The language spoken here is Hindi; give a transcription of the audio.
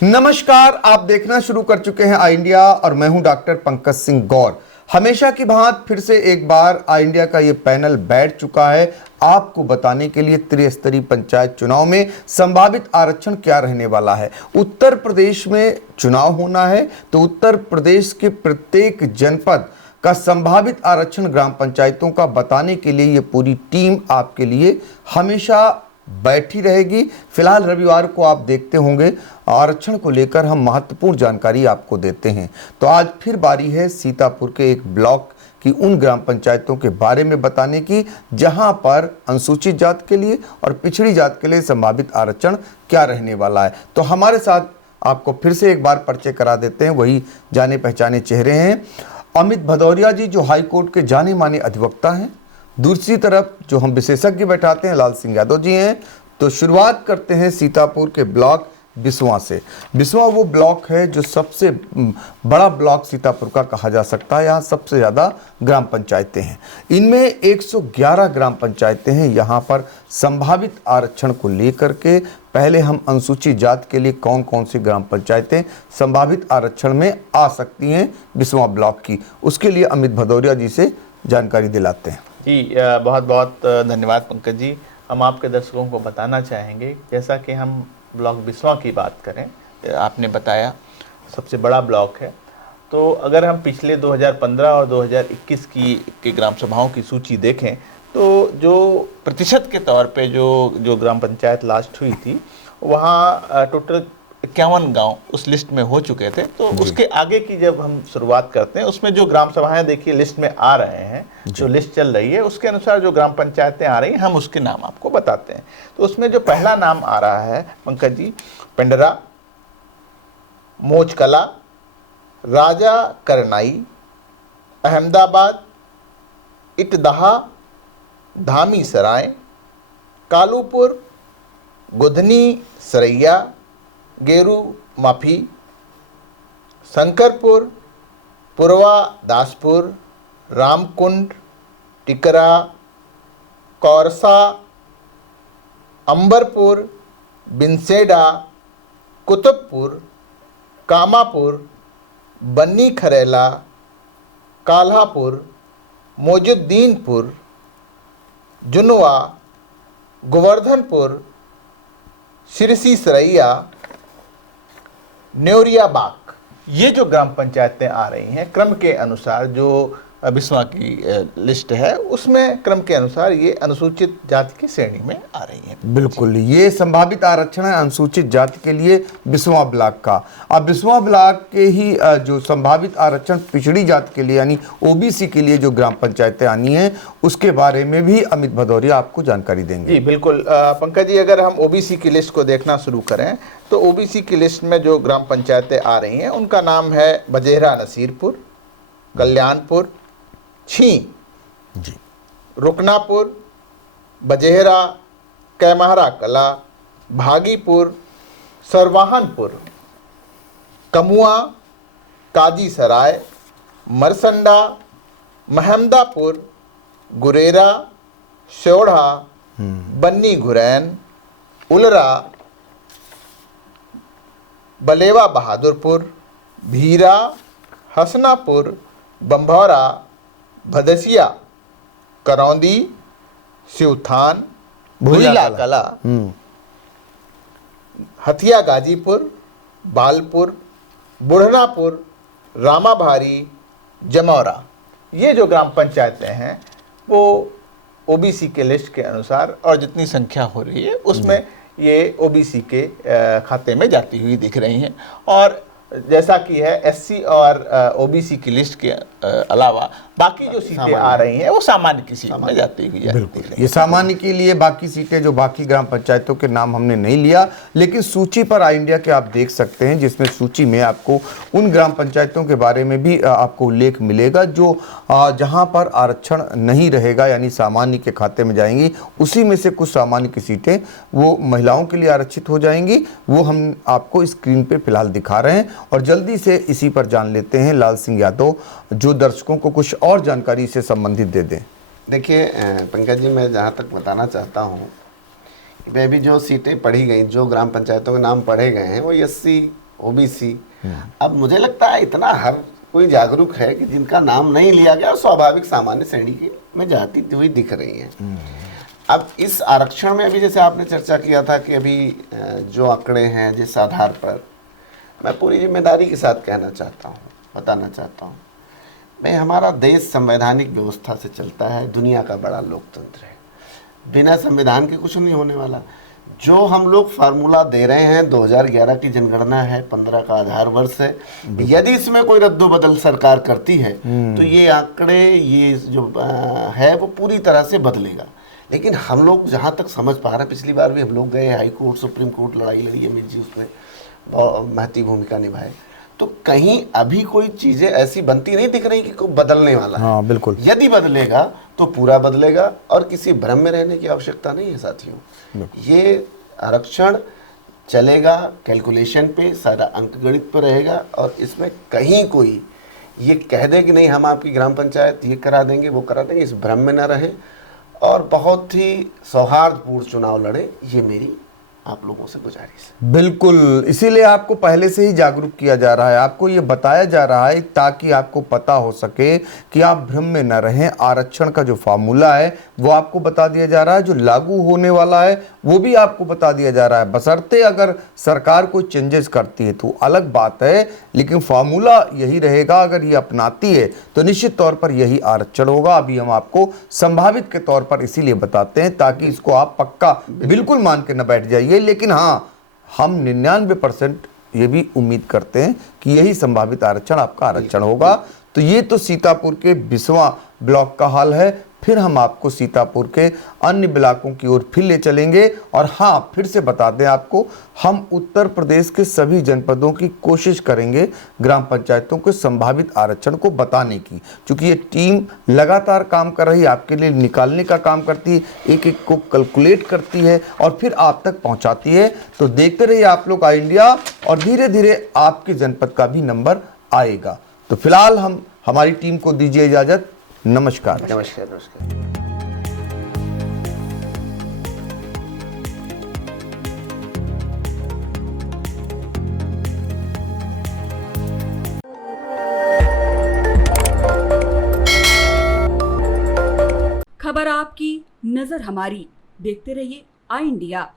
नमस्कार, आप देखना शुरू कर चुके हैं आई इंडिया और मैं हूं डॉक्टर पंकज सिंह गौर। हमेशा की भांति फिर से एक बार आई इंडिया का ये पैनल बैठ चुका है आपको बताने के लिए त्रिस्तरीय पंचायत चुनाव में संभावित आरक्षण क्या रहने वाला है। उत्तर प्रदेश में चुनाव होना है तो उत्तर प्रदेश के प्रत्येक जनपद का संभावित आरक्षण ग्राम पंचायतों का बताने के लिए ये पूरी टीम आपके लिए हमेशा बैठी रहेगी। फिलहाल रविवार को आप देखते होंगे आरक्षण को लेकर हम महत्वपूर्ण जानकारी आपको देते हैं। तो आज फिर बारी है सीतापुर के एक ब्लॉक की उन ग्राम पंचायतों के बारे में बताने की जहां पर अनुसूचित जात के लिए और पिछड़ी जात के लिए संभावित आरक्षण क्या रहने वाला है। तो हमारे साथ आपको फिर से एक बार परिचय करा देते हैं, वही जाने पहचाने चेहरे हैं। अमित भदौरिया जी जो हाई कोर्ट के जाने माने अधिवक्ता हैं। दूसरी तरफ जो हम विशेषज्ञ बैठाते हैं लाल सिंह यादव जी हैं। तो शुरुआत करते हैं सीतापुर के ब्लॉक बिस्वा से। बिस्वा वो ब्लॉक है जो सबसे बड़ा ब्लॉक सीतापुर का कहा जा सकता है। यहाँ सबसे ज़्यादा ग्राम पंचायतें हैं। इनमें 111 ग्राम पंचायतें हैं। यहाँ पर संभावित आरक्षण को लेकर के पहले हम अनुसूचित जात के लिए कौन कौन सी ग्राम पंचायतें संभावित आरक्षण में आ सकती हैं बिस्वा ब्लॉक की, उसके लिए अमित भदौरिया जी से जानकारी दिलाते हैं। जी, बहुत बहुत धन्यवाद पंकज जी। हम आपके दर्शकों को बताना चाहेंगे, जैसा कि हम ब्लॉक बिस्वा की बात करें, आपने बताया सबसे बड़ा ब्लॉक है। तो अगर हम पिछले 2015 और 2021 की ग्राम सभाओं की सूची देखें तो जो प्रतिशत के तौर पे जो ग्राम पंचायत लास्ट हुई थी वहाँ टोटल 51 गांव उस लिस्ट में हो चुके थे। तो उसके आगे की जब हम शुरुआत करते हैं उसमें जो ग्राम सभाएं देखिए लिस्ट में आ रहे हैं, जो लिस्ट चल रही है उसके अनुसार जो ग्राम पंचायतें आ रही हैं हम उसके नाम आपको बताते हैं। तो उसमें जो पहला नाम आ रहा है पंकज जी, पेंडरा, मोचकला, राजा करनाई, अहमदाबाद, इटदहा, धामी सराय, कालूपुर, गुधनी सरैया, गेरू माफी, शंकरपुर, पुरवा दासपुर, रामकुंड, टिकरा, कौरसा, अंबरपुर, बिनसेडा, कुतुबपुर, कामापुर, बन्नी खरेला, काल्हापुर, मोजुद्दीनपुर, जुनवा, गोवर्धनपुर, सिरसी सरैया, न्योरिया बाग, ये जो ग्राम पंचायतें आ रही हैं क्रम के अनुसार, जो बिस्वा की लिस्ट है उसमें क्रम के अनुसार ये अनुसूचित जाति की श्रेणी में आ रही हैं। बिल्कुल, ये संभावित आरक्षण है अनुसूचित जाति के लिए बिस्वा ब्लॉक का। अब बिस्वा ब्लॉक के ही जो संभावित आरक्षण पिछड़ी जाति के लिए यानी ओबीसी के लिए जो ग्राम पंचायतें आनी हैं उसके बारे में भी अमित भदौरिया आपको जानकारी देंगे। जी बिल्कुल पंकज जी, अगर हम ओबीसी की लिस्ट को देखना शुरू करें तो ओबीसी की लिस्ट में जो ग्राम पंचायतें आ रही हैं उनका नाम है बजेहरा नसीरपुर, कल्याणपुर, छी जी, रुकनापुर, बजेहरा, कैमहरा कला, भागीपुर, सरवाहनपुर, कमुआ, काजी सराय, मरसंडा, महमदापुर, गुरेरा, शोढ़ा, बन्नी घुरैन, उलरा, बलेवा बहादुरपुर, भीरा, हसनापुर, बम्भौरा, भदसिया, करौंदी, शिवथान, भूला कला, हथिया गाजीपुर, बालपुर, बुढ़नापुर, रामाभारी, जमौरा, ये जो ग्राम पंचायतें हैं वो ओबीसी के लिस्ट के अनुसार और जितनी संख्या हो रही है उसमें ये ओबीसी के खाते में जाती हुई दिख रही हैं। और जैसा कि है एससी और ओबीसी की लिस्ट के अलावा बाकी जो सीटें आ रही हैं वो सामान्य की सीट में जाती हुई है। बिल्कुल, ये सामान्य के लिए बाकी सीटें जो बाकी ग्राम पंचायतों के नाम हमने नहीं लिया, लेकिन सूची पर आई इंडिया के आप देख सकते हैं जिसमें सूची में आपको उन ग्राम पंचायतों के बारे में भी आपको उल्लेख मिलेगा जो जहां पर आरक्षण नहीं रहेगा यानी सामान्य के खाते में जाएंगी। उसी में से कुछ सामान्य की सीटें वो महिलाओं के लिए आरक्षित हो जाएंगी, वो हम आपको स्क्रीन पे फिलहाल दिखा रहे हैं। और जल्दी से इसी पर जान लेते हैं लाल सिंह यादव जो दर्शकों को कुछ और जानकारी से संबंधित दे दें। देखिए पंकज जी, मैं जहाँ तक बताना चाहता हूँ कि अभी जो सीटें पढ़ी गई, जो ग्राम पंचायतों के नाम पढ़े गए हैं वो एससी ओबीसी। अब मुझे लगता है इतना हर कोई जागरूक है कि जिनका नाम नहीं लिया गया, स्वाभाविक सामान्य श्रेणी की में जाती हुई दिख रही हैं। अब इस आरक्षण में अभी जैसे आपने चर्चा किया था कि अभी जो आंकड़े हैं जिस आधार पर, मैं पूरी जिम्मेदारी के साथ कहना चाहता हूँ, बताना चाहता हूँ, मैं हमारा देश संवैधानिक व्यवस्था से चलता है, दुनिया का बड़ा लोकतंत्र है, बिना संविधान के कुछ नहीं होने वाला। जो हम लोग फार्मूला दे रहे हैं, 2011 की जनगणना है, 15 का आधार वर्ष है, यदि इसमें कोई रद्दोबदल सरकार करती है तो ये आंकड़े, ये जो है वो पूरी तरह से बदलेगा। लेकिन हम लोग जहाँ तक समझ पा रहे हैं, पिछली बार भी हम लोग गए हाई कोर्ट, सुप्रीम कोर्ट, लड़ाई लड़ी, अमित जी उसमें बहुत महत्वपूर्ण भूमिका निभाए, तो कहीं अभी कोई चीज़ें ऐसी बनती नहीं दिख रही कि कोई बदलने वाला है। हाँ बिल्कुल। यदि बदलेगा तो पूरा बदलेगा और किसी भ्रम में रहने की आवश्यकता नहीं है साथियों। ये आरक्षण चलेगा कैलकुलेशन पे, सारा अंकगणित पे रहेगा, और इसमें कहीं कोई ये कह दे कि नहीं हम आपकी ग्राम पंचायत ये करा देंगे वो करा देंगे, इस भ्रम में ना रहे और बहुत ही सौहार्दपूर्ण चुनाव लड़े, ये मेरी आप लोगों से गुजारिश है। बिल्कुल, इसीलिए आपको पहले से ही जागरूक किया जा रहा है, आपको ये बताया जा रहा है ताकि आपको पता हो सके कि आप भ्रम में न रहें। आरक्षण का जो फार्मूला है वो आपको बता दिया जा रहा है, जो लागू होने वाला है वो भी आपको बता दिया जा रहा है, बशर्ते अगर सरकार कोई चेंजेस करती है तो अलग बात है, लेकिन फार्मूला यही रहेगा। अगर ये अपनाती है तो निश्चित तौर पर यही आरक्षण होगा। अभी हम आपको संभावित के तौर पर इसीलिए बताते हैं ताकि इसको आप पक्का बिल्कुल मान के न बैठ जाइए, लेकिन हाँ, हम 99% ये भी उम्मीद करते हैं कि यही संभावित आरक्षण आपका आरक्षण होगा। तो ये तो सीतापुर के बिस्वा ब्लॉक का हाल है, फिर हम आपको सीतापुर के अन्य ब्लॉकों की ओर फिर ले चलेंगे। और हाँ, फिर से बता दें आपको, हम उत्तर प्रदेश के सभी जनपदों की कोशिश करेंगे ग्राम पंचायतों के संभावित आरक्षण को बताने की, क्योंकि ये टीम लगातार काम कर रही है, आपके लिए निकालने का काम करती है, एक एक को कैलकुलेट करती है और फिर आप तक पहुंचाती है। तो देखते रहिए आप लोग आई इंडिया, और धीरे धीरे आपके जनपद का भी नंबर आएगा। तो फिलहाल हम हमारी टीम को दीजिए इजाजत। नमस्कार। नमस्कार। नमस्कार। खबर आपकी, नजर हमारी। देखते रहिए आई इंडिया।